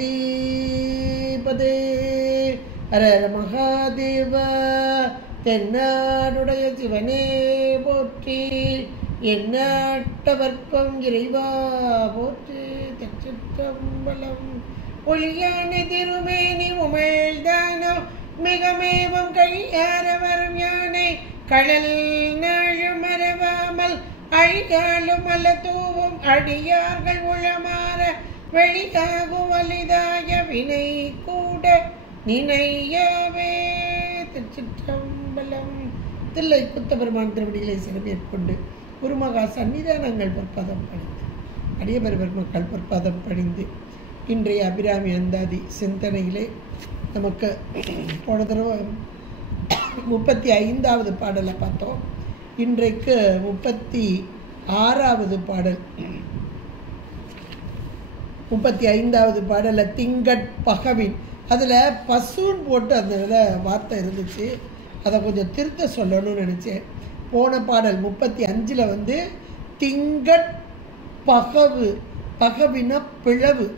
பார்வதிபதே ஹர மகாதேவ. தென்னாடுடைய சிவனே போற்றி, எந்நாட்டவர்க்கும் இறைவா போற்றி. திருச்சிற்றம்பலம். ஒளியான திருமேனி உமிழ்தானோ மிகமேவும் கழியாரவரும் யானை கடல் நாழும் மறவாமல் அழிகாலும் அல்ல தூவும் அடியார்கள் உளமாற வெளியாகும் வலிதாய வினை கூட நினையவே. திருச்சிற்றம்பலம். தில்லை குத்தபெருமான் திருவடிகளை சிறமேற்கொண்டு குருமகா சன்னிதானங்கள் பொற்பதம் பணிந்து அடியவர் பெருமக்கள் பொற்பதம் பணிந்து இன்றைய அபிராமி அந்தாதி சிந்தனையிலே நமக்கு போன தடவை 35வது பாடலை பார்த்தோம். இன்றைக்கு 36வது பாடல். 35வது பாடலில் திங்கட்பகவின், அதில் பசுன்னு போட்டு அந்த வார்த்தை இருந்துச்சு, அதை கொஞ்சம் திருத்த சொல்லணும்னு நினச்சேன். போன பாடல் 35 திங்கட்பகவு, பகவின பிளவு.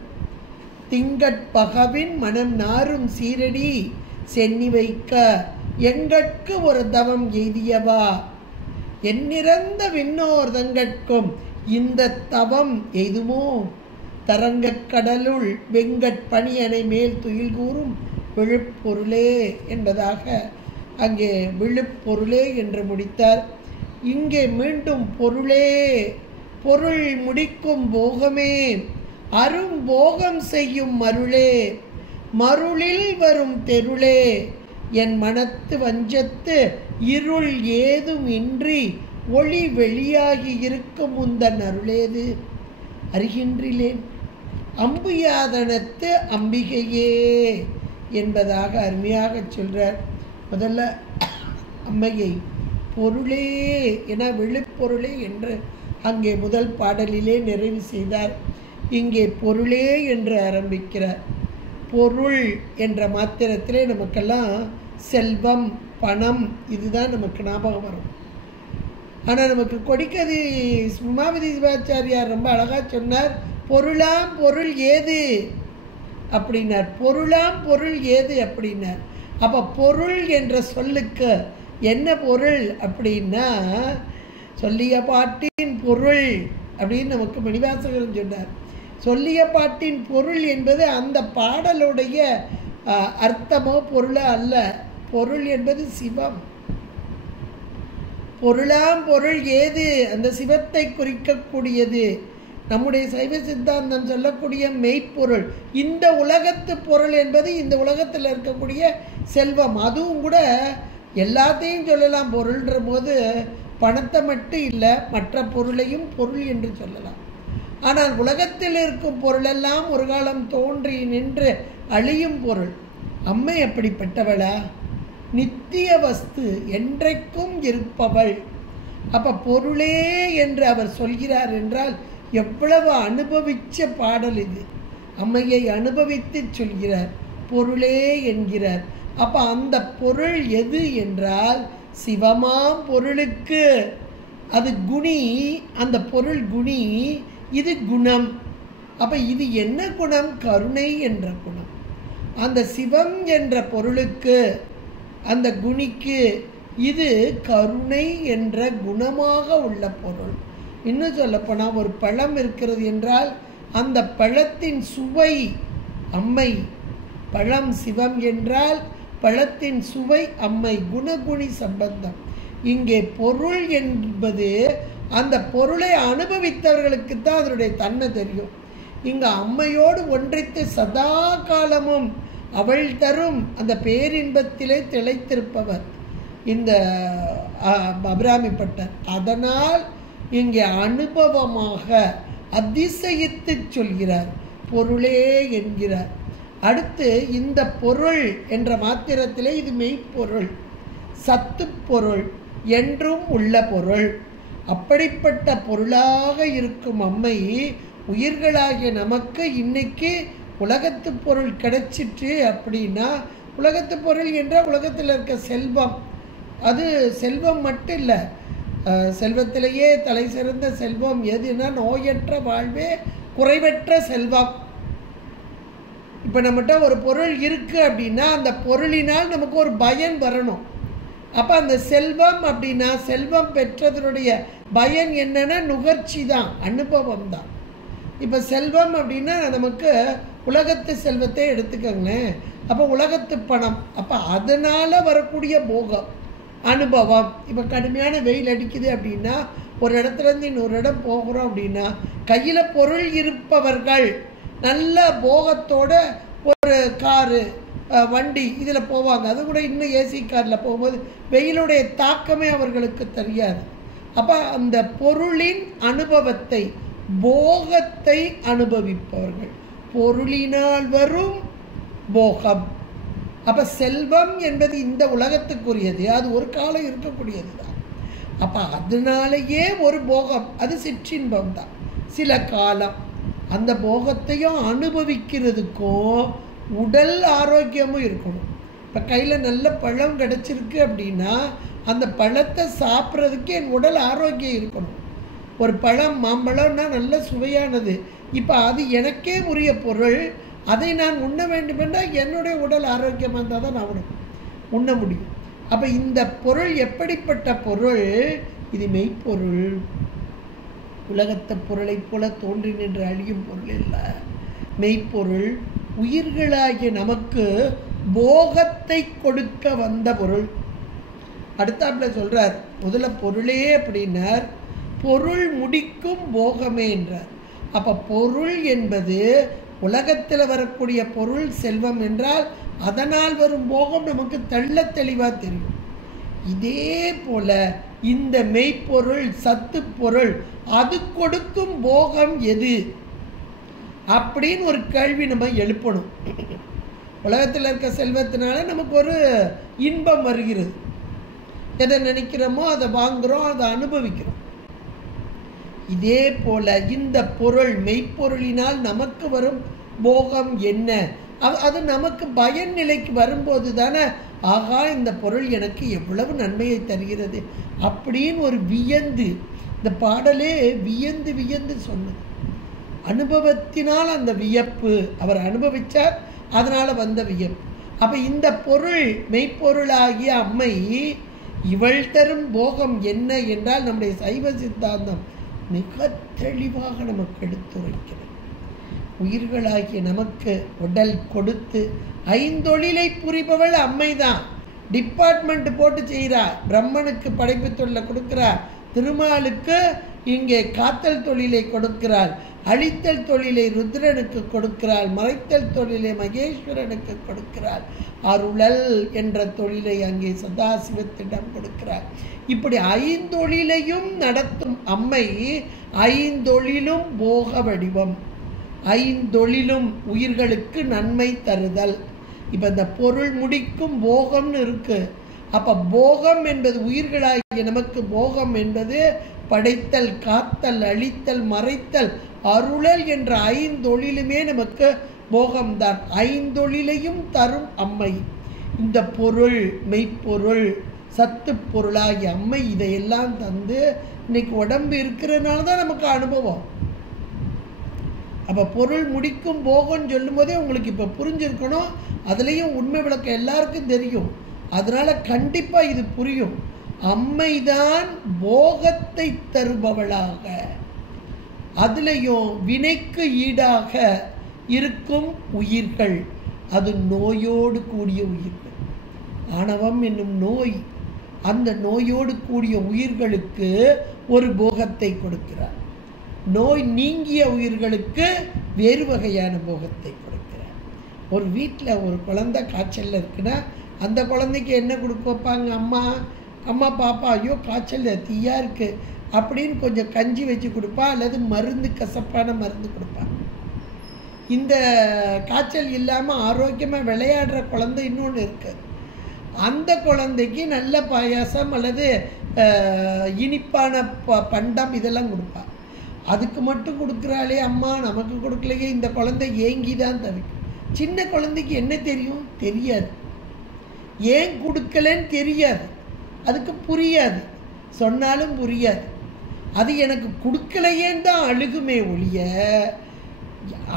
திங்கட்பகவின் மனம் நாரும் சீரடி சென்னி வைக்க எங்கட்கு ஒரு தவம் எய்தியவா எண்ணிறந்த விண்ணோர் தங்கட்கும் இந்த தவம் எய்துமோ தரங்கக் கடலுள் வெங்கட் பணியனை மேல் துயில் கூறும் விழுப்பொருளே என்பதாக அங்கே விழுப்பொருளே என்று முடித்தார். இங்கே மீண்டும் பொருளே, பொருள் முடிக்கும் போகமே, அரும் போகம் செய்யும் மருளே, மருளில் வரும் தெருளே, என் மனத்து வஞ்சத்து இருள் ஏதும் இன்றி ஒளி வெளியாகி இருக்கும் முந்தன் அருளேது அறிகின்றிலேன் அம்புயாதனத்து அம்பிகையே என்பதாக அருமையாக சொல்றார். முதல்ல அம்மையை பொருளே என விழுப்பொருளே என்று அங்கே முதல் பாடலிலே நிறைவு செய்தார். இங்கே பொருளே என்று ஆரம்பிக்கிறார். பொருள் என்ற மாத்திரத்திலே நமக்கெல்லாம் செல்வம், பணம் இதுதான் நமக்கு ஞாபகம் வரும். ஆனால் நமக்கு கொடிக்கதி உமாபதி சிவாச்சாரியார் ரொம்ப அழகாக சொன்னார், பொருளாம் பொருள் ஏது அப்படின்னார். பொருளாம் பொருள் ஏது அப்படின்னார். அப்போ பொருள் என்ற சொல்லுக்கு என்ன பொருள் அப்படின்னா, சொல்லிய பாட்டின் பொருள் அப்படின்னு நமக்கு மணிவாசகர் சொன்னார். சொல்லிய பாட்டின் பொருள் என்பது அந்த பாடலுடைய அர்த்தமோ பொருளோ அல்ல. பொருள் என்பது சிவம். பொருளாம் பொருள் ஏது அந்த சிவத்தை குறிக்கக்கூடியது. நம்முடைய சைவ சித்தாந்தம் சொல்லக்கூடிய மெய்ப்பொருள். இந்த உலகத்து பொருள் என்பது இந்த உலகத்தில் இருக்கக்கூடிய செல்வம். அதுவும் கூட எல்லாத்தையும் சொல்லலாம். பொருள்ன்ற போது பணத்தை மட்டும் இல்லை, மற்ற பொருளையும் பொருள் என்று சொல்லலாம். ஆனால் உலகத்தில் இருக்கும் பொருளெல்லாம் ஒரு காலம் தோன்றி நின்று அழியும் பொருள். அம்மை அப்படிப்பட்டவளா? நித்திய வஸ்து, என்றைக்கும் இருப்பவள். அப்போ பொருளே என்று அவர் சொல்கிறார் என்றால் எவ்வளவு அனுபவிச்ச பாடல் இது. அம்மையை அனுபவித்து சொல்கிறார், பொருளே என்கிறார். அப்போ அந்த பொருள் எது என்றால் சிவமாம் பொருளுக்கு அது குணி. அந்த பொருள் குணி, இது குணம். அப்போ இது என்ன குணம்? கருணை என்ற குணம். அந்த சிவம் என்ற பொருளுக்கு, அந்த குணிக்கு இது கருணை என்ற குணமாக உள்ள பொருள். இன்னும் சொல்லப்போனால் ஒரு பழம் இருக்கிறது என்றால் அந்த பழத்தின் சுவை அம்மை. பழம் சிவம் என்றால் பழத்தின் சுவை அம்மை. குணகுணி சம்பந்தம். இங்கே பொருள் என்பது அந்த பொருளை அனுபவித்தவர்களுக்கு தான் அதனுடைய தன்மை தெரியும். இங்கே அம்மையோடு ஒன்றித்து சதா காலமும் அவள் தரும் அந்த பேரின்பத்திலே திளைத்திருப்பவர் இந்த அபிராமிப்பட்டர். அதனால் இங்கே அனுபவமாக அதிசயித்து சொல்கிறார், பொருளே என்கிறார். அடுத்து இந்த பொருள் என்ற மாத்திரத்திலே இது மெய்ப்பொருள், சத்து பொருள், என்றும் உள்ள பொருள். அப்படிப்பட்ட பொருளாக இருக்கும் அம்மை உயிர்களாகிய நமக்கு இன்னைக்கு உலகத்து பொருள் கிடைச்சிட்டு அப்படின்னா, உலகத்து பொருள் என்றால் உலகத்தில் இருக்க செல்வம். அது செல்வம் மட்டும் இல்லை, செல்வத்திலேயே தலை சிறந்த செல்வம் எதுனா நோயற்ற வாழ்வே குறைவற்ற செல்வம். இப்போ நம்மகிட்ட ஒரு பொருள் இருக்குது அப்படின்னா அந்த பொருளினால் நமக்கு ஒரு பயன் வரணும். அப்போ அந்த செல்வம் அப்படின்னா செல்வம் பெற்றதனுடைய பயன் என்னன்னா நுகர்ச்சி தான், அனுபவம் தான். இப்போ செல்வம் அப்படின்னா நமக்கு உலகத்து செல்வத்தை எடுத்துக்கோங்களேன். அப்போ உலகத்து பணம், அப்போ அதனால் வரக்கூடிய போகம் அனுபவம். இப்போ கடுமையான வெயில் அடிக்குது அப்படின்னா ஒரு இடத்துலேருந்து இன்னொரு இடம் போகிறோம் அப்படின்னா கையில் பொருள் இருப்பவர்கள் நல்ல போகத்தோட ஒரு காரு வண்டி இதில் போவாங்க. அது கூட இன்னும் ஏசி காரில் போகும்போது வெயிலுடைய தாக்கமே அவர்களுக்கு தெரியாது. அப்போ அந்த பொருளின் அனுபவத்தை போகத்தை அனுபவிப்பவர்கள், பொருளினால் வரும் போகம். அப்போ செல்வம் என்பது இந்த உலகத்துக்குரியது, அது ஒரு காலம் இருக்கக்கூடியது தான். அப்போ அதனாலேயே ஒரு போகம், அது சிற்றின்பம் தான் சில காலம். அந்த போகத்தையும் அனுபவிக்கிறதுக்கும் உடல் ஆரோக்கியமும் இருக்கணும். இப்போ கையில் நல்ல பழம் கிடச்சிருக்கு அப்படின்னா அந்த பழத்தை சாப்பிட்றதுக்கு என் உடல் ஆரோக்கியம் இருக்கணும். ஒரு பழம் மாம்பழம்னா நல்ல சுவையானது, இப்போ அது எனக்கே உரிய பொருள், அதை நான் உண்ண வேண்டுமென்றால் என்னுடைய உடல் ஆரோக்கியமாக இருந்தால் தான் நான் உண்ண முடியும். அப்போ இந்த பொருள் எப்படிப்பட்ட பொருள்? இது மெய்ப்பொருள். உலகத்த பொருளை போல தோன்றி நின்று அழியும் பொருள் இல்லை, மெய்ப்பொருள். உயிர்களாகிய நமக்கு போகத்தை கொடுக்க வந்த பொருள். அடுத்தாப்புல சொல்றார், முதல்ல பொருளே அப்படின்னார், பொருள் முடிக்கும் போகமே என்றார். அப்போ பொருள் என்பது உலகத்தில் வரக்கூடிய பொருள் செல்வம் என்றால் அதனால் வரும் போகம் நமக்கு தெள்ள தெளிவாக தெரியும். இதே போல இந்த மெய்ப்பொருள் சத்து பொருள் அது கொடுக்கும் போகம் எது அப்படின்னு ஒரு கேள்வி நம்ம எழுப்பணும். உலகத்தில் இருக்க செல்வத்தினால நமக்கு ஒரு இன்பம் வருகிறது, எதை நினைக்கிறோமோ அதை வாங்குகிறோம், அதை அனுபவிக்கிறோம். இதே போல இந்த பொருள் மெய்ப்பொருளினால் நமக்கு வரும் போகம் என்ன? அது நமக்கு பயன் நிலைக்கு வரும்போது தானே ஆகா இந்த பொருள் எனக்கு எவ்வளவு நன்மையை தருகிறது அப்படின்னு ஒரு வியந்து, இந்த பாடலே வியந்து வியந்து சொன்னது. அனுபவத்தினால் அந்த வியப்பு, அவர் அனுபவித்தார், அதனால் வந்த வியப்பு. அப்போ இந்த பொருள் மெய்ப்பொருளாகிய அம்மை இவள் தரும் போகம் என்ன என்றால் நம்முடைய சைவ சித்தாந்தம் மிக தெளிவாக நமக்கு எடுத்துரைக்கிறது. உயிர்களாகிய நமக்கு உடல் கொடுத்து ஐந்தொழிலை புரிபவள் அம்மைதான். டிபார்ட்மெண்ட் போட்டு செய்கிறா. பிரம்மனுக்கு படைப்பு தொழிலை கொடுக்கிறார், திருமாலுக்கு இங்கே காத்தல் தொழிலை கொடுக்கிறாள், அழித்தல் தொழிலை ருத்ரனுக்கு கொடுக்கிறாள், மறைத்தல் தொழிலை மகேஸ்வரனுக்கு கொடுக்கிறாள், அருளல் என்ற தொழிலை அங்கே சதாசிவத்திடம் கொடுக்கிறார். இப்படி ஐந்தொழிலையும் நடத்தும் அம்மை ஐந்தொழிலும் போக வடிவம், ஐந்தொழிலும் உயிர்களுக்கு நன்மை தருதல். இப்போ இந்த பொருள் முடிக்கும் போகம்னு இருக்கு. அப்போ போகம் என்பது உயிர்களாகிய நமக்கு போகம் என்பது படைத்தல், காத்தல், அழித்தல், மறைத்தல், அருளல் என்ற ஐந்தொழிலுமே நமக்கு போகம்தான். ஐந்தொழிலையும் தரும் அம்மை இந்த பொருள் மெய்ப்பொருள் சத்து பொருளாகிய அம்மை இதையெல்லாம் தந்து இன்னைக்கு உடம்பு இருக்கிறதுனால தான் நமக்கு அனுபவம். அப்போ பொருள் முடிக்கும் போகம்னு சொல்லும் போதே உங்களுக்கு இப்போ புரிஞ்சிருக்கணும். அதுலேயும் உண்மை விளக்கம் எல்லாருக்கும் தெரியும், அதனால் கண்டிப்பாக இது புரியும். அம்மைதான் போகத்தை தருபவளாக, அதுலேயும் வினைக்கு ஈடாக இருக்கும் உயிர்கள், அது நோயோடு கூடிய உயிர்கள். ஆணவம் என்னும் நோய், அந்த நோயோடு கூடிய உயிர்களுக்கு ஒரு போகத்தை கொடுக்கிறார். நோய் நீங்கிய உயிர்களுக்கு வேறு வகையான போகத்தை கொடுக்கிறார். ஒரு வீட்டில் ஒரு குழந்தை காய்ச்சலில் இருக்குன்னா அந்த குழந்தைக்கு என்ன கொடுக்க வைப்பாங்க? அம்மா பாப்பா ஐயோ காய்ச்சல் தீயா இருக்குது அப்படின்னு கொஞ்சம் கஞ்சி வச்சு கொடுப்பா, அல்லது மருந்து கசப்பான மருந்து கொடுப்பா. இந்த காய்ச்சல் இல்லாமல் ஆரோக்கியமாக விளையாடுற குழந்தை இன்னொன்று இருக்குது, அந்த குழந்தைக்கு நல்ல பாயாசம் அல்லது இனிப்பான பண்டம் இதெல்லாம் கொடுப்பா. அதுக்கு மட்டும் கொடுக்குறாளே அம்மா, நமக்கு கொடுக்கலையே, இந்த குழந்தை ஏங்கி தான் தவிக்கும். சின்ன குழந்தைக்கு என்ன தெரியும்? தெரியாது. ஏன் கொடுக்கலன்னு தெரியாது, அதுக்கு புரியாது, சொன்னாலும் புரியாது. அது எனக்கு கொடுக்கலையேன்னு தான் அழுகுமே ஒழிய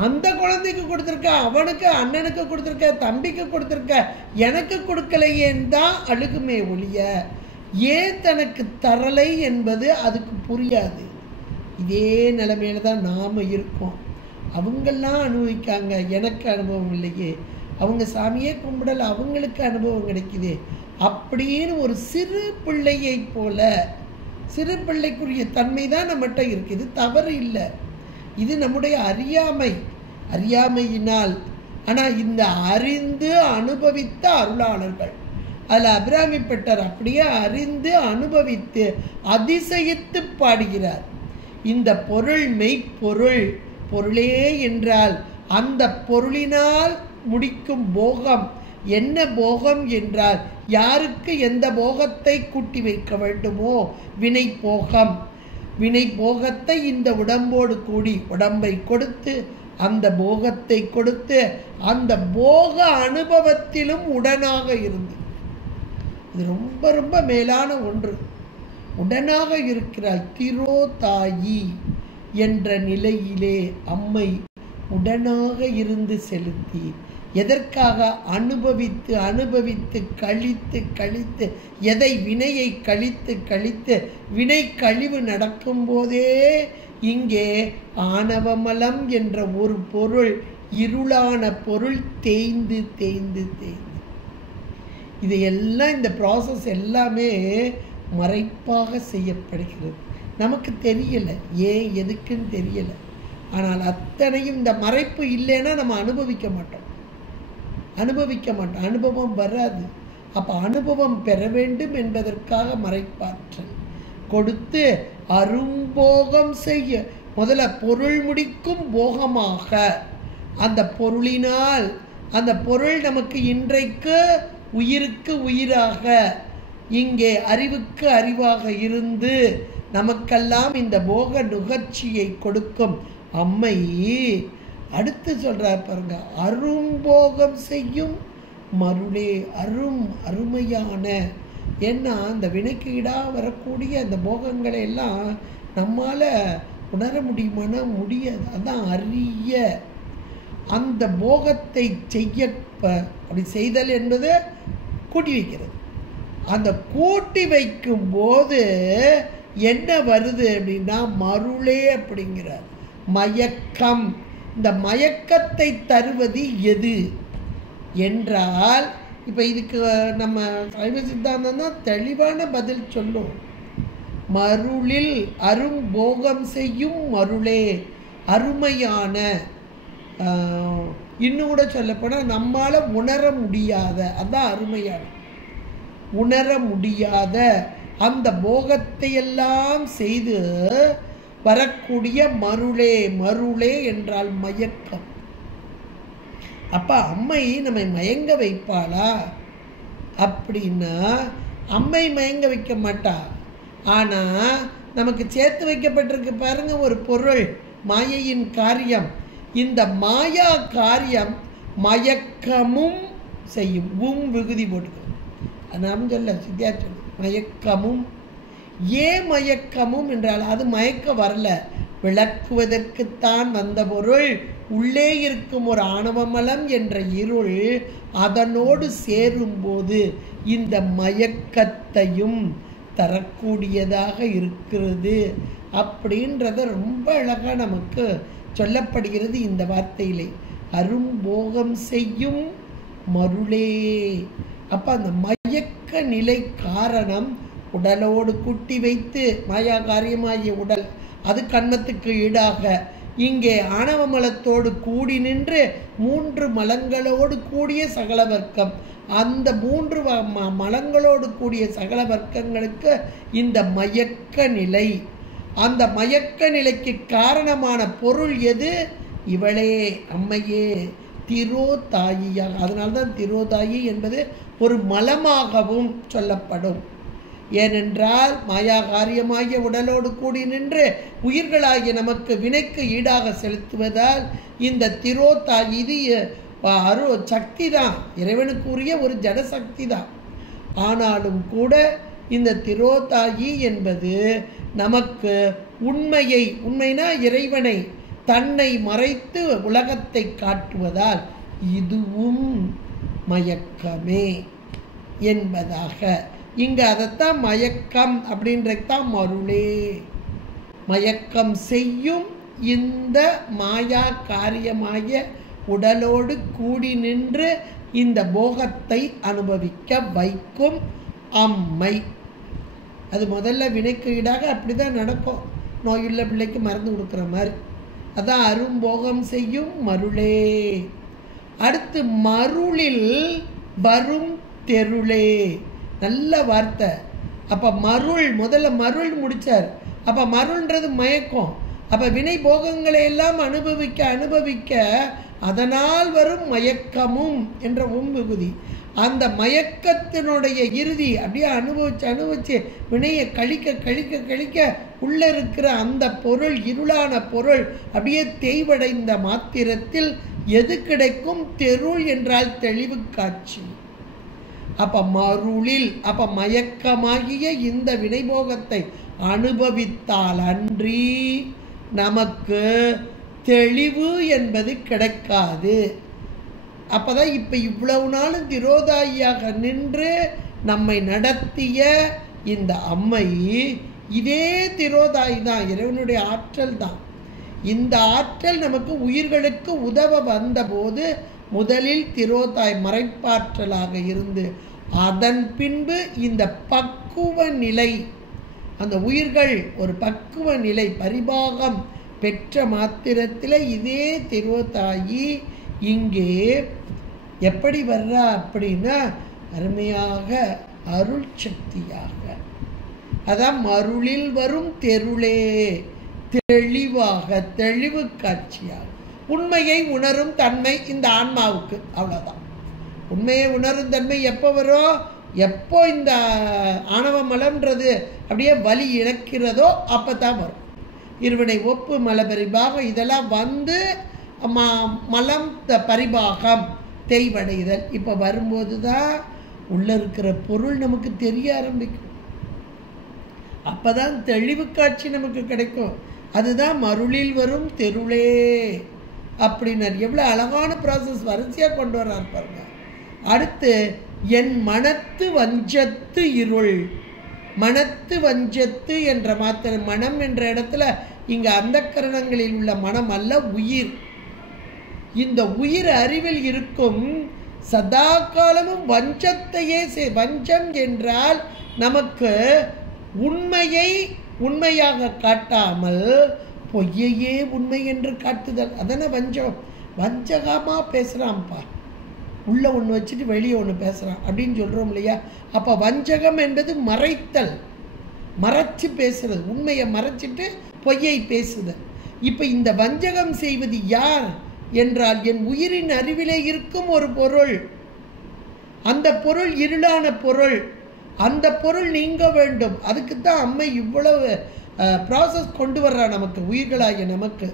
அந்த குழந்தைக்கு கொடுத்துருக்க, அவனுக்கு அண்ணனுக்கு கொடுத்துருக்க, தம்பிக்கு கொடுத்துருக்க, எனக்கு கொடுக்கலையேன்னு தான் அழுகுமே ஒழிய ஏன் தனக்கு தரலை என்பது அதுக்கு புரியாது. இதே நிலைமையில தான் நாம் இருக்கோம். அவங்கெல்லாம் அனுபவிக்காங்க, எனக்கு அனுபவம் இல்லையே, அவங்க சாமியே கும்பிடலை, அவங்களுக்கு அனுபவம் கிடைக்குது அப்படின்னு ஒரு சிறு பிள்ளையை போல, சிறு பிள்ளைக்குரிய தன்மை தான் நம்மகிட்ட இருக்குது. தவறு இல்லை, இது நம்முடைய அறியாமையினால். ஆனால் இந்த அறிந்து அனுபவித்த அருளாளர்கள், அதில் அபிராமி பட்டர் அப்படியே அறிந்து அனுபவித்து அதிசயித்து பாடுகிறார். இந்த பொருள் மெய்ப்பொருள், பொருளே என்றால் அந்த பொருளினால் முடிக்கும் போகம் என்ன? போகம் என்றால் யாருக்கு எந்த போகத்தை கூட்டி வைக்க வேண்டுமோ வினை போகம். வினை போகத்தை இந்த உடம்போடு கூடி உடம்பை கொடுத்து அந்த போகத்தை கொடுத்து அந்த போக அனுபவத்திலும் உடனாக இருந்து, இது ரொம்ப ரொம்ப மேலான ஒன்று, உடனாக இருக்கிறாள். திரோதாயி என்ற நிலையிலே அம்மை உடனாக இருந்து செலுத்தி, எதற்காக? அனுபவித்து அனுபவித்து கழித்து கழித்து, எதை? வினையை கழித்து கழித்து, வினை கழிவு நடக்கும்போதே இங்கே ஆணவமலம் என்ற ஒரு பொருள், இருளான பொருள் தேய்ந்து தேய்ந்து தேய்ந்து, இதையெல்லாம் இந்த ப்ராசஸ் எல்லாமே மறைப்பாக செய்யப்படுகிறது. நமக்கு தெரியலை, ஏன் எதுக்குன்னு தெரியலை. ஆனால் அத்தனையும் இந்த மறைப்பு இல்லைன்னா நம்ம அனுபவிக்க மாட்டோம், அனுபவம் வராது. அப்போ அனுபவம் பெற வேண்டும் என்பதற்காக மறைப்பாற்றல் கொடுத்து அரும்போகம் செய்ய, முதல்ல பொருள் முடிக்கும் போகமாக அந்த பொருளினால், அந்த பொருள் நமக்கு இன்றைக்கு உயிருக்கு உயிராக, இங்கே அறிவுக்கு அறிவாக இருந்து நமக்கெல்லாம் இந்த போக நுகர்ச்சியை கொடுக்கும் அம்மை. அடுத்து சொல்றார் பாருங்க, அரும்போகம் செய்யும் மருளே, அருமையான. ஏன்னா அந்த வினைக்கு ஈடாக வரக்கூடிய அந்த போகங்களை எல்லாம் நம்மால் உணர முடியுமானா முடியாது. அதான் அரிய அந்த போகத்தை செய்ய, அப்படி செய்தல் என்பது கூட்டி வைக்கிறது. அந்த கூட்டி வைக்கும் போது என்ன வருது அப்படின்னா மருளே அப்படிங்கிறார், மயக்கம். இந்த மயக்கத்தை தருவது எது என்றால், இப்போ இதுக்கு நம்ம சைவ சித்தாந்தம் தான் தெளிவான பதில் சொல்லும். மருளில் அரும்போகம் செய்யும் மருளே, அருமையான. இன்னும் கூட சொல்லப்போனால் நம்மால் உணர முடியாத, அதான் அருமையான, உணர முடியாத அந்த போகத்தை எல்லாம் செய்து வரக்கூடிய மருளே. மருளே என்றால் மயக்கம். அப்ப அம்மை நம்மை மயங்க வைப்பாளா அப்படின்னா, அம்மை மயங்க வைக்க மாட்டா. ஆனா நமக்கு சேர்த்து வைக்கப்பட்டிருக்கு பாருங்க ஒரு பொருள், மாயையின் காரியம். இந்த மாயா காரியம் மயக்கமும் செய்யும். விகுதி போட்டுக்கோ, நாம் சொல்ல சித்தியா சொல்ல, மயக்கமும். ஏன் மயக்கமும் என்றால் அது மயக்க வரல, விளக்குவதற்குத்தான் வந்த பொருள். உள்ளே இருக்கும் ஒரு ஆணவமலம் என்ற இருள் அதனோடு சேரும்போது இந்த மயக்கத்தையும் தரக்கூடியதாக இருக்கிறது அப்படின்றத ரொம்ப அழகாக நமக்கு சொல்லப்படுகிறது இந்த வார்த்தையிலே. அரும்போகம் செய்யும் மருளே. அப்போ அந்த மயக்க நிலை காரணம் உடலோடு கூட்டி வைத்து, மாயா காரியமாகிய உடல் அது கண்மத்துக்கு ஈடாக, இங்கே ஆணவ மலத்தோடு கூடி நின்று 3 மலங்களோடு கூடிய சகல வர்க்கம், அந்த 3 மலங்களோடு கூடிய சகல வர்க்கங்களுக்கு இந்த மயக்க நிலை. அந்த மயக்க நிலைக்கு காரணமான பொருள் எது? இவளே, அம்மையே, திரோதாயியாக. அதனால்தான் திரோதாயி என்பது ஒரு மலமாகவும் சொல்லப்படும். ஏனென்றால் மாயா காரியமாகிய உடலோடு கூடி நின்று உயிர்களாகிய நமக்கு வினைக்கு ஈடாக செலுத்துவதால் இந்த திரோதாயி இது சக்தி தான், இறைவனுக்குரிய ஒரு ஜடசக்தி தான். ஆனாலும் கூட இந்த திரோதாயி என்பது நமக்கு உண்மையை, உண்மைனா இறைவனை, தன்னை மறைத்து உலகத்தை காட்டுவதால் இதுவும் மயக்கமே என்பதாக இங்கு அதைத்தான் மயக்கம் அப்படின்றதுதான் மருளே. மயக்கம் செய்யும் இந்த மாயா காரியமாய உடலோடு கூடி நின்று இந்த போகத்தை அனுபவிக்க வைக்கும் அம்மை. அது முதல்ல வினைக்கு ஈடாக அப்படி தான் நடக்கும். நோயுள்ள பிள்ளைக்கு மருந்து கொடுக்குற மாதிரி. அதான் அரும்போகம் செய்யும் மருளே. அடுத்து மருளில் வரும் தெருளே. நல்ல வார்த்தை. அப்போ மருள், முதல்ல மருள் முடித்தார். அப்போ மருள்ன்றது மயக்கம். அப்போ வினை போகங்களை எல்லாம் அனுபவிக்க அனுபவிக்க அதனால் வரும் மயக்கமும் என்ற விகுதி. அந்த மயக்கத்தினுடைய இறுதி அப்படியே அனுபவிச்சு அனுபவிச்சு வினையை கழிக்க கழிக்க கழிக்க உள்ளே இருக்கிற அந்த பொருள், இருளான பொருள் அப்படியே தேய்வடைந்த மாத்திரத்தில் எது கிடைக்கும்? தெருள் என்றால் தெளிவு காட்சி. அப்போ மருளில், அப்போ மயக்கமாகிய இந்த வினைபோகத்தை அனுபவித்தால் அன்றி நமக்கு தெளிவு என்பது கிடைக்காது. அப்போதான் இப்போ இவ்வளவு நாளும் திரோதாயியாக நின்று நம்மை நடத்திய இந்த அம்மை இதே திரோதாயி தான், இறைவனுடைய ஆற்றல் தான். இந்த ஆற்றல் நமக்கு உயிர்களுக்கு உதவ வந்தபோது முதலில் திரோதாய் மறைப்பாற்றலாக இருந்து அதன் பின்பு இந்த பக்குவ நிலை, அந்த உயிர்கள் ஒரு பக்குவ நிலை பரிபாகம் பெற்ற மாத்திரத்தில் இதே திரோதாயி இங்கே எப்படி வர்றா அப்படின்னா அருமையாக அருள் சக்தியாக. அதான் மருளில் வரும் தெருளே, தெளிவாக தெளிவு காட்சியாக உண்மையை உணரும் தன்மை இந்த ஆன்மாவுக்கு. அவ்வளோதான். உண்மையை உணரும் தன்மை எப்போ வரும்? எப்போ இந்த ஆணவ மலம்ன்றது அப்படியே வலி இழக்கிறதோ அப்போ தான் வரும். இருவினை ஒப்பு மல பரிபாகம் இதெல்லாம் வந்து மலம் பரிபாகம் தேய்வடைதல் இப்போ வரும்போது தான் உள்ளே இருக்கிற பொருள் நமக்கு தெரிய ஆரம்பிக்கும். அப்போ தான் தெளிவு காட்சி நமக்கு கிடைக்கும். அதுதான் மருளில் வரும் தெருளே அப்படின்னார். எவ்வளோ அழகான ப்ராசஸ் வரிசையாக கொண்டு வர்றார் பாருங்க. அடுத்து என் மனத்து வஞ்சத்து இருள். மனத்து வஞ்சத்து என்ற மாத்திர மனம் என்ற இடத்துல இங்கே அந்த கரணங்களில் உள்ள மனம் அல்ல, உயிர். இந்த உயிர் அறிவில் இருக்கும் சதா காலமும் வஞ்சத்தையே வஞ்சம் என்றால் நமக்கு உண்மையை உண்மையாக காட்டாமல் பொய்யையே உண்மை என்று காட்டுதல். அதன வஞ்சம். வஞ்சகமாக பேசுகிறான்ப்பா, உள்ள ஒன்று வச்சுட்டு வெளியே ஒன்று பேசுகிறான் அப்படின்னு சொல்கிறோம் இல்லையா? அப்போ வஞ்சகம் என்பது மறைத்தல், மறைச்சு பேசுறது, உண்மையை மறைச்சிட்டு பொய்யை பேசுதல். இப்போ இந்த வஞ்சகம் செய்வது யார் என்றால் என் உயிரின் அறிவிலே இருக்கும் ஒரு பொருள். அந்த பொருள் இருளான பொருள். அந்த பொருள் நீங்க வேண்டும். அதுக்கு தான் அம்மை இவ்வளவு ப்ராசஸ் கொண்டு வர்றா நமக்கு, உயிர்களாகிய நமக்கு.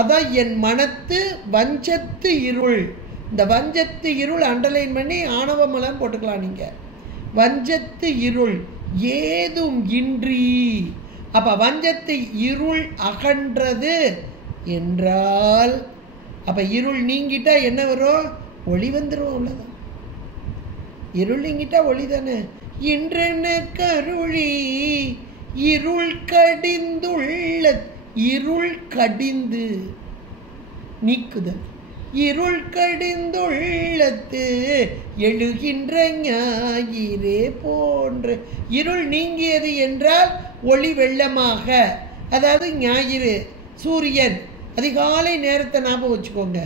அதான் என் மனத்து வஞ்சத்து இருள். இந்த வஞ்சத்து இருள் அண்டர்லைன் பண்ணி ஆணவமலம் போட்டுக்கலாம் நீங்கள். வஞ்சத்து இருள் ஏதும் இன்றி. அப்போ வஞ்சத்து இருள் அகன்றது என்றால் அப்போ இருள் நீங்கிட்டா என்ன வரும்? ஒளி வந்துடும். அவ்வளோதான். இருள் நீங்கிட்டா ஒளி தானே. இன்றென கருளி இருள் கடிந்துள்ள, இருள் கடிந்து நீக்குதல். இருள் கடிந்துள்ளத்து எழுகின்ற ஞாயிறே போன்று. இருள் நீங்கியது என்றால் ஒளி வெள்ளமாக, அதாவது ஞாயிறு சூரியன் அதிகாலை நேரத்தை ஞாபகம் வச்சுக்கோங்க.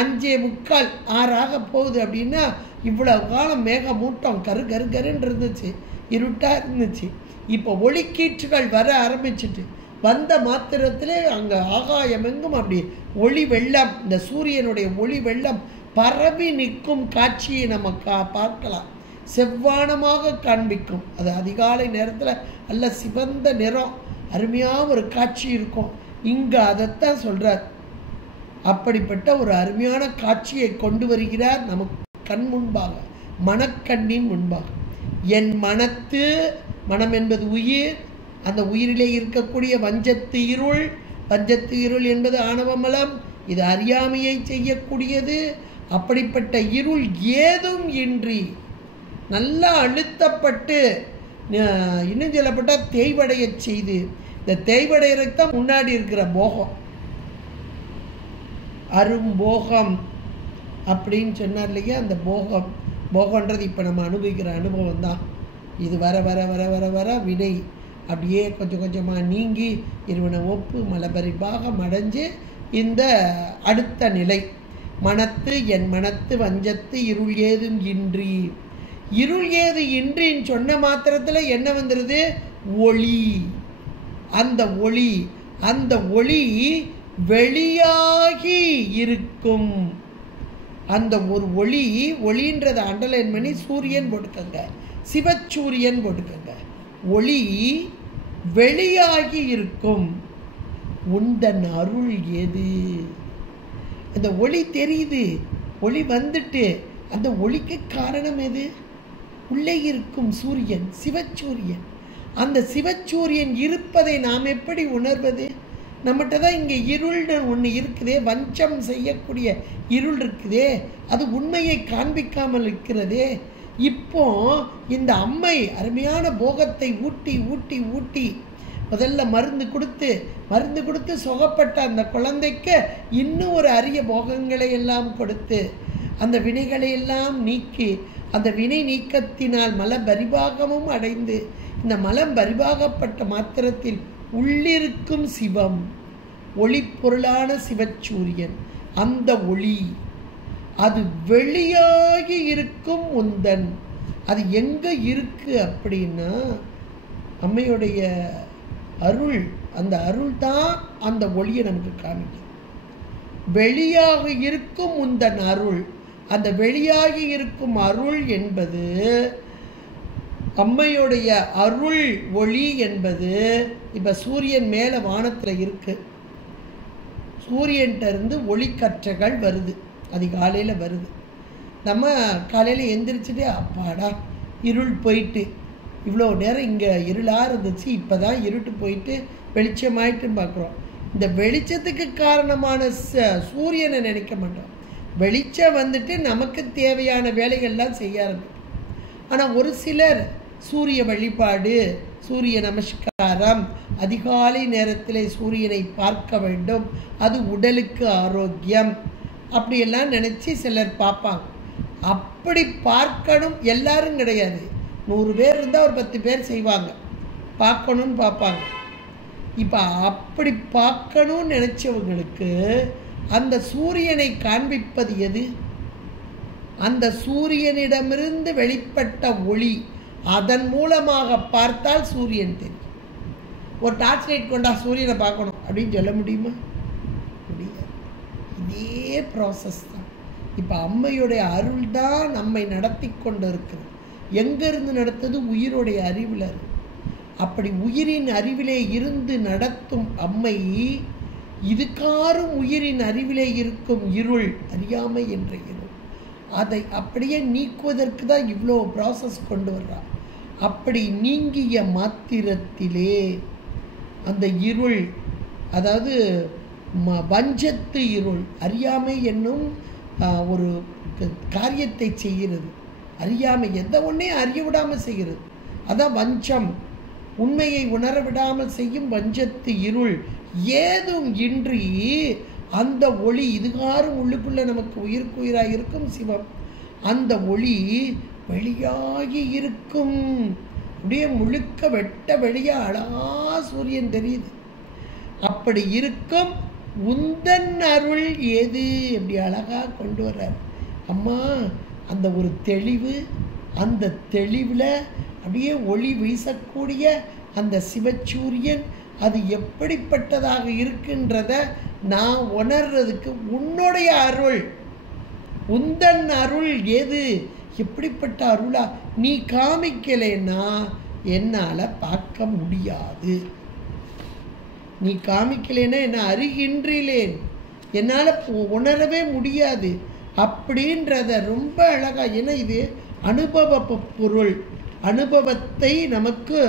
5:45 6 போகுது அப்படின்னா இவ்வளவு காலம் மேகமூட்டம் கரு கரு கருன்னு இருந்துச்சு, இருட்டாக இருந்துச்சு. இப்போ ஒளிக்கீற்றுகள் வர ஆரம்பிச்சுட்டு வந்த மாத்திரத்திலே அங்கே ஆகாயம் எங்கும் அப்படி ஒளி வெள்ளம், இந்த சூரியனுடைய ஒளி வெள்ளம் பரவி நிற்கும் காட்சியை நம்ம பார்க்கலாம். செவ்வானமாக காண்பிக்கும். அது அதிகாலை நேரத்தில் நல்ல சிவந்த நிறம், அருமையாக ஒரு காட்சி இருக்கும். இங்கே அதைத்தான் சொல்கிறார். அப்படிப்பட்ட ஒரு அருமையான காட்சியை கொண்டு வருகிறார் நமக்கு கண் முன்பாக, மனக்கண்ணின் முன்பாக. என் மனத்து, மனம் என்பது உயிர், அந்த உயிரிலே இருக்கக்கூடிய வஞ்சத்து இருள் வஞ்சத்து இருள் என்பது ஆணவமலம், இது அறியாமையை செய்யக்கூடியது. அப்படிப்பட்ட இருள் ஏதும் இன்றி நல்லா அழுத்தப்பட்டு இன்னும் சொல்லப்பட்டால் தேய்வடைய செய்து, இந்த தேய்வடைகிறதுக்கு தான் முன்னாடி இருக்கிற போகம், அரும்போகம் அப்படின்னு சொன்னார் இல்லையா. அந்த போகன்றது இப்போ நம்ம அனுபவிக்கிற அனுபவம் தான். இது வர வர வர வர வர வினை அப்படியே கொஞ்சம் கொஞ்சமாக நீங்கி இருவன ஒப்பு மலபரிபாக அடைஞ்சு இந்த அடுத்த நிலை மனத்து என் மனத்து வஞ்சத்து இருள் ஏதும் இன்றி. இருள் ஏது இன்றின்னு சொன்ன மாத்திரத்தில் என்ன வந்துடுது? ஒளி. அந்த ஒளி வெளியாகி இருக்கும். அந்த ஒரு ஒளின்றதை அண்டர்லைன் பண்ணி சூரியன் போட்டுக்கங்க, சிவச்சூரியன் போட்டுக்கங்க. ஒளி வெளியாகி இருக்கும். உந்தன் அருள் எது? அந்த ஒளி தெரியுது, ஒளி வந்துட்டு, அந்த ஒளிக்கு காரணம் எது? உள்ளே இருக்கும் சூரியன், சிவச்சூரியன். அந்த சிவச்சூரியன் இருப்பதை நாம் எப்படி உணர்வது? நம்மகிட்ட தான் இங்கே இருள்னு ஒன்று இருக்குதே, வஞ்சம் செய்யக்கூடிய இருள் இருக்குதே, அது உண்மையை காண்பிக்காமல் இருக்கிறதே. இப்போ இந்த அம்மை அருமையான போகத்தை ஊட்டி ஊட்டி ஊட்டி முதல்ல மருந்து கொடுத்து சுகப்பட்ட அந்த குழந்தைக்கு இன்னும் ஒரு அரிய போகங்களை எல்லாம் கொடுத்து அந்த வினைகளை எல்லாம் நீக்கி அந்த வினை நீக்கத்தினால் மல பரிபாகமும் அடைந்து இந்த மலம் பரிபாகப்பட்ட மாத்திரத்தில் உள்ளிருக்கும் சிவம், ஒளிப்பொருளான சிவச்சூரியன், அந்த ஒளி அது வெளியாகி இருக்கும் உந்தன். அது எங்கே இருக்கு அப்படின்னா அம்மையுடைய அருள். அந்த அருள் தான் அந்த ஒளியை நமக்கு காமிக்கும். வெளியாக இருக்கும் உந்தன் அருள். அந்த வெளியாகி இருக்கும் அருள் என்பது அம்மையுடைய அருள் ஒளி என்பது இப்போ சூரியன் மேலே வானத்தில் இருக்கு. சூரியன்கிட்ட இருந்து ஒளிக்கற்றைகள் வருது, அதிகாலையில் வருது. நம்ம காலையில் எந்திரிச்சுட்டு அப்பாடா இருள் போயிட்டு, இவ்வளோ நேரம் இங்கே இருளாக இருந்துச்சு, இப்போ தான் இருட்டு போயிட்டு வெளிச்சமாயிட்டுன்னு பார்க்குறோம். இந்த வெளிச்சத்துக்கு காரணமான சூரியனை நினைக்க மாட்டோம். வெளிச்சம் வந்துட்டு நமக்கு தேவையான வேலைகள்லாம் செய்ய ஆரம்பிக்கும். ஆனால் ஒரு சிலர் சூரிய வழிபாடு, சூரிய நமஸ்காரம், அதிகாலை நேரத்தில் சூரியனை பார்க்க வேண்டும், அது உடலுக்கு ஆரோக்கியம், அப்படியெல்லாம் நினச்சி சிலர் பார்ப்பாங்க. அப்படி பார்க்கணும் எல்லாரும் கிடையாது. 100 பேர் இருந்தால் ஒரு 10 பேர் செய்வாங்க, பார்க்கணும்னு பார்ப்பாங்க. இப்போ அப்படி பார்க்கணும்னு நினச்சவங்களுக்கு அந்த சூரியனை காண்பிப்பது எது? அந்த சூரியனிடமிருந்து வெளிப்பட்ட ஒளி, அதன் மூலமாக பார்த்தால் சூரியன் தெரியும். ஒரு டார்ச் லைட் கொண்டா சூரியனை பார்க்கணும் அப்படின்னு சொல்ல முடியுமா? முடியாது. இதே ப்ராசஸ் தான். இப்போ அம்மையுடைய அருள் தான் நம்மை நடத்தி கொண்டு இருக்கிறது. எங்கேருந்து நடத்துது? உயிருடைய அறிவில். அப்படி உயிரின் அறிவிலே இருந்து நடத்தும் அம்மை இதுக்காரும் உயிரின் அறிவிலே இருக்கும் இருள், அறியாமை என்ற இருள், அதை அப்படியே நீக்குவதற்கு தான் இவ்வளோ ப்ராசஸ் கொண்டு வர்றார். அப்படி நீங்கிய மாத்திரத்திலே அந்த இருள், அதாவது வஞ்சத்து இருள், அறியாமை என்னும் ஒரு காரியத்தை செய்கிறது. அறியாமை எந்த ஒன்றையும் அறிய விடாமல் செய்கிறது, அதான் வஞ்சம். உண்மையை உணர விடாமல் செய்யும் வஞ்சத்து இருள் ஏதும் இன்றி அந்த ஒளி, இதுகாரும் உள்ளுக்குள்ளே நமக்கு உயிருக்குயிராக இருக்கும் சிவம், அந்த ஒளி வெளியாகி இருக்கும். அப்படியே முழுக்க வெட்ட வெளியாக அழகா சூரியன் தெரியுது. அப்படி இருக்கும் உந்தன் அருள் ஏது? அப்படி அழகாக கொண்டு வர்றார். அம்மா அந்த ஒரு தெளிவு, அந்த தெளிவில் அப்படியே ஒளி வீசக்கூடிய அந்த சிவச்சூரியன் அது எப்படிப்பட்டதாக இருக்கின்றத நான் உணர்றதுக்கு உன்னுடைய அருள், உந்தன் அருள் எது? எப்படிப்பட்ட அருளா நீ காமிக்கலைன்னா என்னால் பார்க்க முடியாது. நீ காமிக்கலைன்னா என்ன அறிகின்றேன், என்னால் உணரவே முடியாது அப்படின்றத ரொம்ப அழகா. ஏன்னா இது அனுபவ பொருள், அனுபவத்தை நமக்கு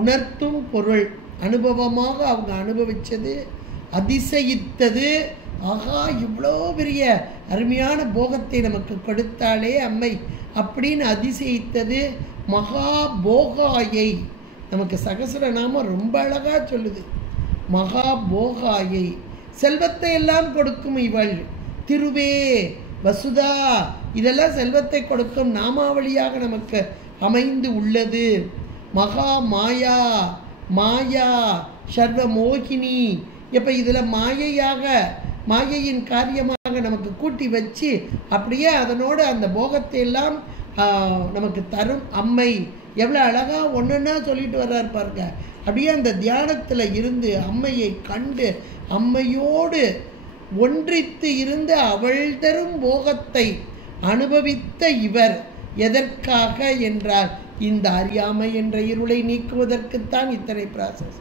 உணர்த்தும் பொருள். அனுபவமாக அவங்க அனுபவித்தது, அதிசயித்தது. ஆகா, இவ்வளோ பெரிய அருமையான போகத்தை நமக்கு கொடுத்தாலே அம்மை அப்படின்னு அதிசயித்தது. மகா போகாயை, நமக்கு சகஸ்ரநாமம் ரொம்ப அழகாக சொல்லுது. மகா போகாயை, செல்வத்தை எல்லாம் கொடுக்கும் இவள். திருவே, வசுதா, இதெல்லாம் செல்வத்தை கொடுக்கும் நாமாவளியாக நமக்கு அமைந்து உள்ளது. மகா மாயா, மாயா சர்வ மோகினி. இப்போ இதில் மாயையாக, மாயையின் காரியமாக நமக்கு கூட்டி வச்சு அப்படியே அதனோடு அந்த போகத்தை எல்லாம் நமக்கு தரும் அம்மை. எவ்வளோ அழகாக ஒன்றுன்னா சொல்லிட்டு வர்றார் பாருங்க. அப்படியே அந்த தியானத்தில் இருந்து அம்மையை கண்டு அம்மையோடு ஒன்றித்து இருந்து அவள் தரும் போகத்தை அனுபவித்த இவர் எதற்காக என்றால் இந்த அறியாமை என்ற இருளை நீக்குவதற்குத்தான் இத்தனை ப்ராசஸ்.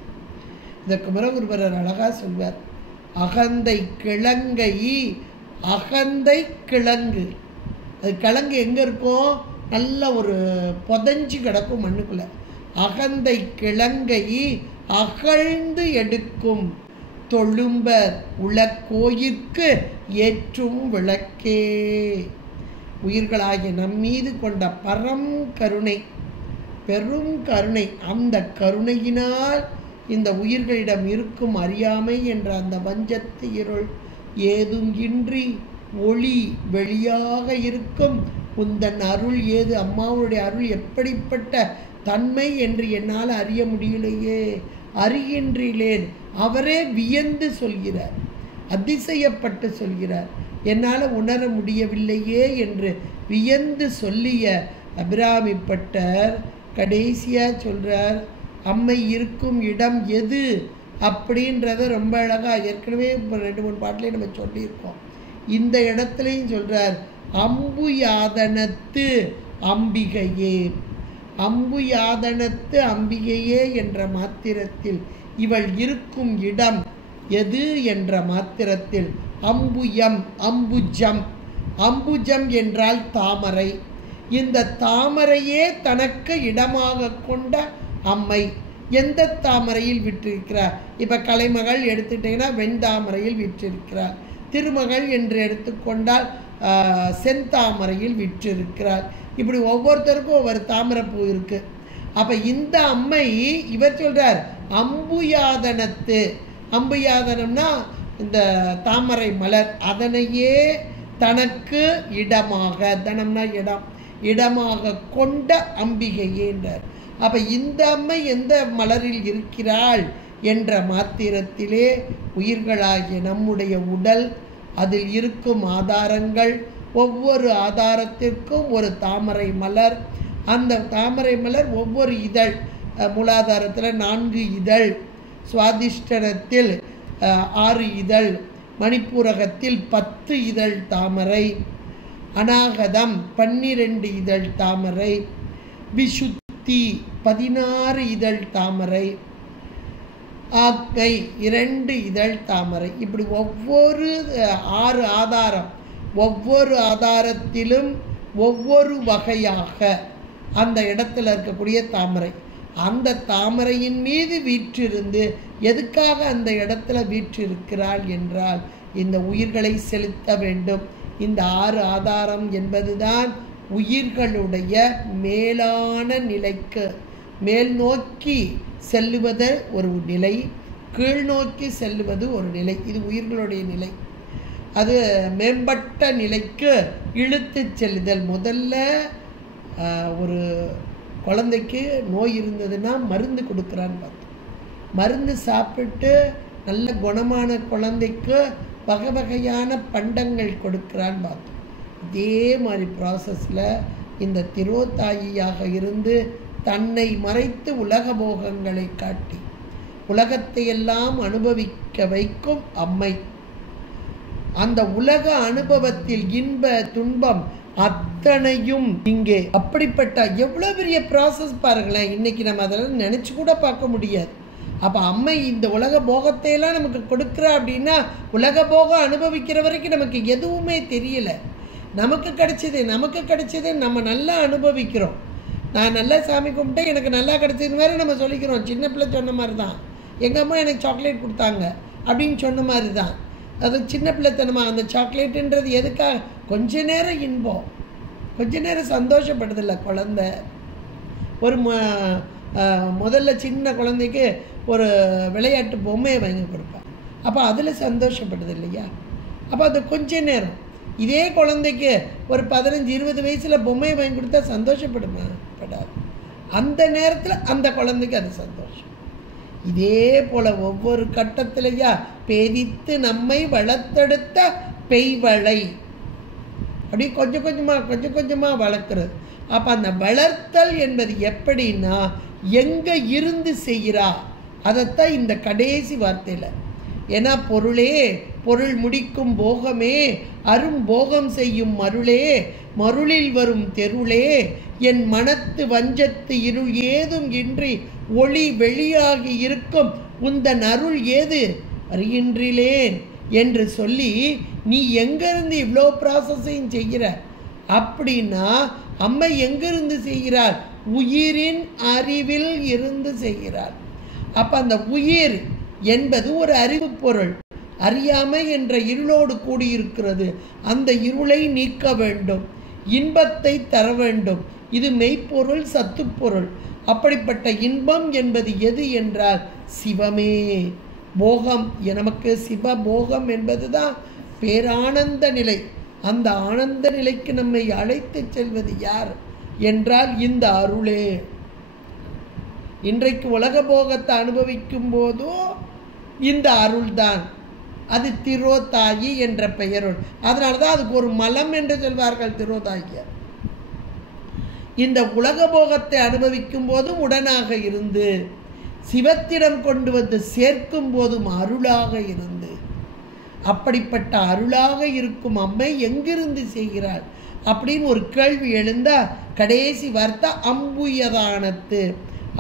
இந்த குமரகுருபரர் அழகாக சொல்வார், அகந்தை கிழங்கை, அகந்தை கிழங்கு. அது கிழங்கு எங்கே இருக்கும்? நல்ல ஒரு புதஞ்சு கிடக்கும் மண்ணுக்குள்ளே. அகந்தை கிழங்கை அகழ்ந்து எடுக்கும் தொழும்பர் உலக்கோயிற்கு ஏற்றும் விளக்கே. உயிர்களாகிய நம்மீது கொண்ட பரம் கருணை, பெரும் கருணை, அந்த கருணையினால் இந்த உயிர்களிடம் இருக்கும் அறியாமை என்ற அந்த வஞ்சத்து இருள் ஏதும் இன்றி ஒளி வெளியாக இருக்கும். உந்தன் அருள் ஏது, அம்மாவுடைய அருள் எப்படிப்பட்ட தன்மை என்று என்னால் அறிய முடியலையே, அறிகின்றேன். அவரே வியந்து சொல்கிறார், அதிசயப்பட்டு சொல்கிறார், என்னால் உணர முடியவில்லையே என்று வியந்து சொல்லிய அபிராமிப்பட்டர் கடைசியாக சொல்கிறார், அம்மை இருக்கும் இடம் எது அப்படின்றத ரொம்ப அழகாக ஏற்கனவே இப்போ 2-3 பாட்டிலே நம்ம சொல்லியிருக்கோம். இந்த இடத்துலையும் சொல்கிறார், அம்புயாதனத்து அம்பிகையே. அம்புயாதனத்து அம்பிகையே என்ற மாத்திரத்தில் இவள் இருக்கும் இடம் எது என்ற மாத்திரத்தில் அம்புயம், அம்புஜம். அம்புஜம் என்றால் தாமரை. இந்த தாமரையே தனக்கு இடமாக கொண்ட அம்மை எந்த தாமரையில் விற்றிருக்கிறார்? இப்போ கலைமகள் எடுத்துட்டிங்கன்னா வெண்தாமரையில் விற்றிருக்கிறார். திருமகள் என்று எடுத்துக்கொண்டால் செந்தாமரையில் விற்றிருக்கிறார். இப்படி ஒவ்வொருத்தருக்கும் ஒவ்வொரு தாமரைப்பூ இருக்குது. அப்போ இந்த அம்மை இவர் சொல்கிறார் அம்புயாதனத்து. அம்புயாதனம்னா இந்த தாமரை மலர், அதனையே தனக்கு இடமாக, தனம்னா இடம், இடமாக கொண்ட அம்பிகையேன்றார். அப்போ இந்த அம்மை எந்த மலரில் இருக்கிறாள் என்ற மாத்திரத்திலே உயிர்களாகிய நம்முடைய உடல், அதில் இருக்கும் ஆதாரங்கள், ஒவ்வொரு ஆதாரத்திற்கும் ஒரு தாமரை மலர். அந்த தாமரை மலர் ஒவ்வொரு இதழ், மூலாதாரத்தில் 4 இதழ், சுவாதிஷ்டனத்தில் 6 இதழ், மணிப்பூரகத்தில் 10 இதழ் தாமரை, அநாகதம் 12 இதழ் தாமரை, விசுத்தி 16 இதழ் தாமரை, ஆக்கை 2 இதழ் தாமரை. இப்படி ஒவ்வொரு 6 ஆதாரம், ஒவ்வொரு ஆதாரத்திலும் ஒவ்வொரு வகையாக அந்த இடத்துல இருக்கக்கூடிய தாமரை, அந்த தாமரையின் மீது வீற்றிருந்து எதுக்காக அந்த இடத்துல வீற்றிருக்கிறாள் என்றால் இந்த உயிர்களை செலுத்த வேண்டும். இந்த 6 ஆதாரம் என்பதுதான் உயிர்களுடைய மேலான நிலைக்கு, மேல் நோக்கி செல்லுவது ஒரு நிலை, கீழ் நோக்கி செல்லுவது ஒரு நிலை. இது உயிர்களுடைய நிலை. அது மேம்பட்ட நிலைக்கு இழுத்து செல்லுதல். முதல்ல ஒரு குழந்தைக்கு நோய் இருந்ததுன்னா மருந்து கொடுக்குறான்னு பார்த்தோம். மருந்து சாப்பிட்டு நல்ல குணமான குழந்தைக்கு வகை வகையான பண்டங்கள் கொடுக்குறான்னு பார்த்தோம். இதே மாதிரி ப்ராசஸில் இந்த திரோதாயியாக இருந்து தன்னை மறைத்து உலக போகங்களை காட்டி உலகத்தையெல்லாம் அனுபவிக்க வைக்கும் அம்மை. அந்த உலக அனுபவத்தில் இன்ப துன்பம் அத்தனையும் இங்கே. அப்படிப்பட்ட எவ்வளோ பெரிய ப்ராசஸ் பாருங்களேன். இன்றைக்கி நம்ம அதெல்லாம் நினச்சி கூட பார்க்க முடியாது. அப்போ அம்மை இந்த உலக போகத்தையெல்லாம் நமக்கு கொடுக்குறா அப்படின்னா உலக போகம் அனுபவிக்கிற வரைக்கும் நமக்கு எதுவுமே தெரியல. நமக்கு கிடைச்சது நம்ம நல்லா அனுபவிக்கிறோம். நான் நல்லா சாமி கும்பிட்டேன், எனக்கு நல்லா கிடைச்சதுன்னு வேறு நம்ம சொல்லிக்கிறோம். சின்ன பிள்ளை சொன்ன மாதிரி தான், எங்கள் அம்மா எனக்கு சாக்லேட் கொடுத்தாங்க, அப்படின்னு சொன்ன மாதிரி தான். அது சின்ன பிள்ளைத்தனமாக அந்த சாக்லேட்டுன்றது எதுக்காக? கொஞ்ச நேரம் இன்பம், கொஞ்ச நேரம் சந்தோஷப்படுதில்ல குழந்தை. ஒரு முதல்ல சின்ன குழந்தைக்கு ஒரு விளையாட்டு பொம்மையை வாங்கி கொடுப்பான், அப்போ அதில் சந்தோஷப்படுது இல்லையா? அப்போ அது கொஞ்ச நேரம். இதே குழந்தைக்கு ஒரு 15-20 வயசில் பொம்மையை வாங்கி கொடுத்தா சந்தோஷப்படுமா? படாது. அந்த நேரத்தில் அந்த குழந்தைக்கு அது சந்தோஷம். இதே போல் ஒவ்வொரு கட்டத்திலையா பேதித்து நம்மை வளர்த்தெடுத்த பெய்வளை அப்படி கொஞ்சம் கொஞ்சமாக வளர்க்குறது. அப்போ அந்த வளர்த்தல் என்பது எப்படின்னா எங்கே இருந்து செய்கிறா அதைத்தான் இந்த கடைசி வார்த்தையில். ஏன்னா பொருளே பொருள் முடிக்கும் போகமே அரும் போகம் செய்யும் மருளே மருளில் வரும் தெருளே என் மனத்து வஞ்சத்து இருள் ஏதும் இன்றி ஒளி வெளியாகி இருக்கும் உந்தன் அருள் ஏது அறிகின்றிலேன் என்று சொல்லி நீ எங்கிருந்து இவ்வளோ ப்ராசஸையும் செய்கிற அப்படின்னா அம்மை எங்கிருந்து செய்கிறார்? உயிரின் அறிவில் இருந்து செய்கிறார். அப்போ அந்த உயிர் என்பது ஒரு அறிவு பொருள். அறியாமை என்ற இருளோடு கூடியிருக்கிறது. அந்த இருளை நீக்க வேண்டும், இன்பத்தை தர வேண்டும். இது மெய்ப்பொருள், சத்துப்பொருள். அப்படிப்பட்ட இன்பம் என்பது எது என்றால் சிவமே. போகம் நமக்கு சிவபோகம் என்பது தான் பேரானந்த நிலை. அந்த ஆனந்த நிலைக்கு நம்மை அழைத்து செல்வது யார் என்றால் இந்த அருளே. இன்றைக்கு உலக போகத்தை அனுபவிக்கும் போதும் இந்த அருள்தான். அது திரோதாயி என்ற பெயரோடு, அதனால தான் அதுக்கு ஒரு மலம் என்று சொல்வார்கள் திரோதாயியர். இந்த உலக போகத்தை அனுபவிக்கும் போதும் உடனாக இருந்து சிவத்திடம் கொண்டு வந்து சேர்க்கும் போதும் அருளாக இருந்து, அப்படிப்பட்ட அருளாக இருக்கும் அம்மை எங்கிருந்து செய்கிறாள் அப்படின்னு ஒரு கேள்வி எழுந்தா கடைசி வார்த்தை அம்புயதானத்து.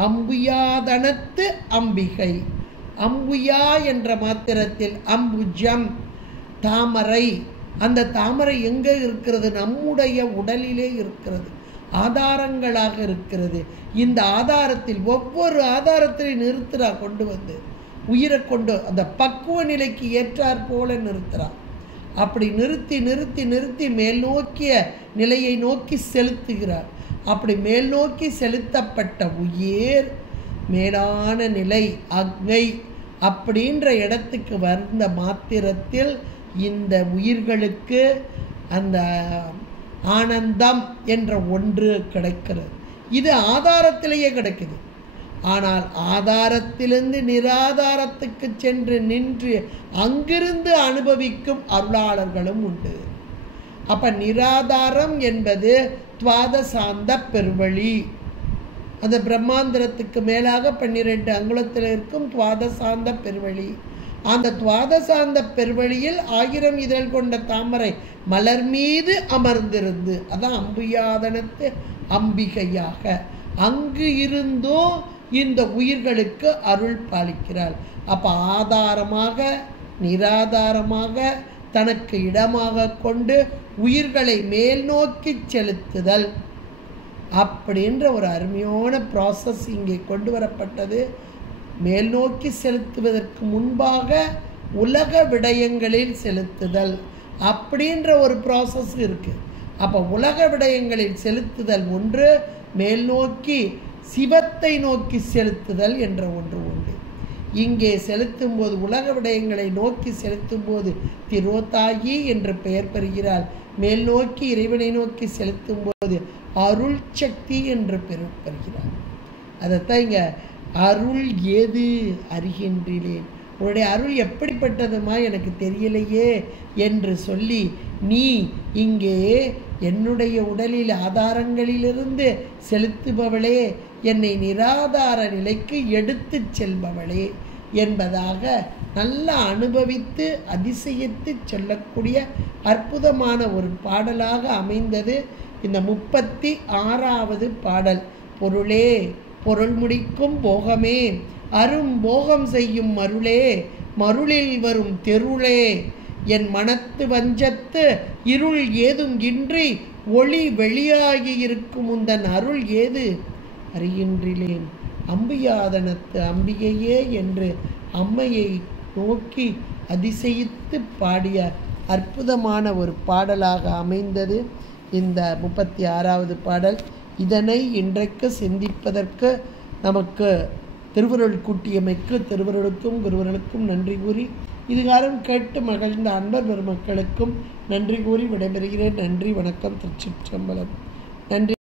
அம்புயாதனத்து அம்பிகை. அம்புயா என்ற மாத்திரத்தில் அம்புஜம் தாமரை. அந்த தாமரை எங்கே இருக்கிறது? நம்முடைய உடலிலே இருக்கிறது, ஆதாரங்களாக இருக்கிறது. இந்த ஆதாரத்தில் ஒவ்வொரு ஆதாரத்திலையும் நிறுத்துறா, கொண்டு வந்து உயிரை கொண்டு அந்த பக்குவ நிலைக்கு ஏற்றாற் போல நிறுத்துறா. அப்படி நிறுத்தி நிறுத்தி நிறுத்தி மேல் நோக்கிய நிலையை நோக்கி செலுத்துகிறார். அப்படி மேல் நோக்கி செலுத்தப்பட்ட உயிர் மேலான நிலை அக்னை அப்படின்ற இடத்துக்கு வந்த மாத்திரத்தில் இந்த உயிர்களுக்கு அந்த ஆனந்தம் என்ற ஒன்று கிடைக்கிறது. இது ஆதாரத்திலேயே கிடைக்குது. ஆனால் ஆதாரத்திலிருந்து நிராதாரத்துக்கு சென்று நின்று அங்கிருந்து அனுபவிக்கும் அருளாளர்களும் உண்டு. அப்ப நிராதாரம் என்பது துவாதசாந்த பெருவழி. அந்த பிரம்மாந்திரத்துக்கு மேலாக 12 அங்குலத்தில் இருக்கும் துவாதசாந்த பெருவழி. அந்த துவாதசாந்த பெருவழியில் 1000 இதழ் கொண்ட தாமரை மலர் மீது அமர்ந்திருந்து, அதான் அம்புயாதனத்து அம்பிகையாக அங்கு இருந்தோ இந்த உயிர்களுக்கு அருள் பாலிக்கிறாள். அப்போ ஆதாரமாக நிராதாரமாக தனக்கு இடமாக கொண்டு உயிர்களை மேல் நோக்கி செலுத்துதல் அப்படின்ற ஒரு அருமையான ப்ராசஸ் இங்கே கொண்டு வரப்பட்டது. மேல் நோக்கி செலுத்துவதற்கு முன்பாக உலக விடயங்களில் செலுத்துதல் அப்படின்ற ஒரு ப்ராசஸ் இருக்குது. அப்போ உலக விடயங்களில் செலுத்துதல் ஒன்று, மேல் நோக்கி சிவத்தை நோக்கி செலுத்துதல் என்ற ஒன்று உண்டு. இங்கே செலுத்தும் போது உலக விடயங்களை நோக்கி செலுத்தும் போது திரோதாயி என்று பெயர் பெறுகிறாள். மேல் நோக்கி இறைவனை நோக்கி செலுத்தும் போது அருள் சக்தி என்று பெயர் பெறுகிறாள். அதைத்தான் இங்கே அருள் ஏது அறிகின்றேன், உன்னுடைய அருள் எப்படிப்பட்டதுமா எனக்கு தெரியலையே என்று சொல்லி நீ இங்கே என்னுடைய உடலில் ஆதாரங்களிலிருந்து செலுத்துபவளே, என்னை நிராதார நிலைக்கு எடுத்து செல்பவளே என்பதாக நல்லா அனுபவித்து அதிசயித்து சொல்லக்கூடிய அற்புதமான ஒரு பாடலாக அமைந்தது இந்த 36வது பாடல். பொருளே பொருள் முடிக்கும் போகமே அரும் போகம் செய்யும் மருளே மருளில் வரும் தெருளே என் மனத்து வஞ்சத்து இருள் ஏதும் இன்றி ஒளி வெளியாகி இருக்கும் உந்தன் அருள் ஏது அறிகின்றிலேன். அம்பியாதனத்து அம்பிகையே என்று அம்மையை நோக்கி அதிசயித்து பாடிய அற்புதமான ஒரு பாடலாக அமைந்தது இந்த 36வது பாடல். இதனை இன்றைக்கு சிந்திப்பதற்கு நமக்கு திருவருள் கூட்டியமைக்கு திருவருளுக்கும் குருவருளுக்கும் நன்றி கூறி இதுகாரம் கேட்டு மகிழ்ந்த அன்பர் பெருமக்களுக்கும் நன்றி கூறி விடைபெறுகிறேன். நன்றி, வணக்கம், திருச்சிற்றம்பலம். நன்றி.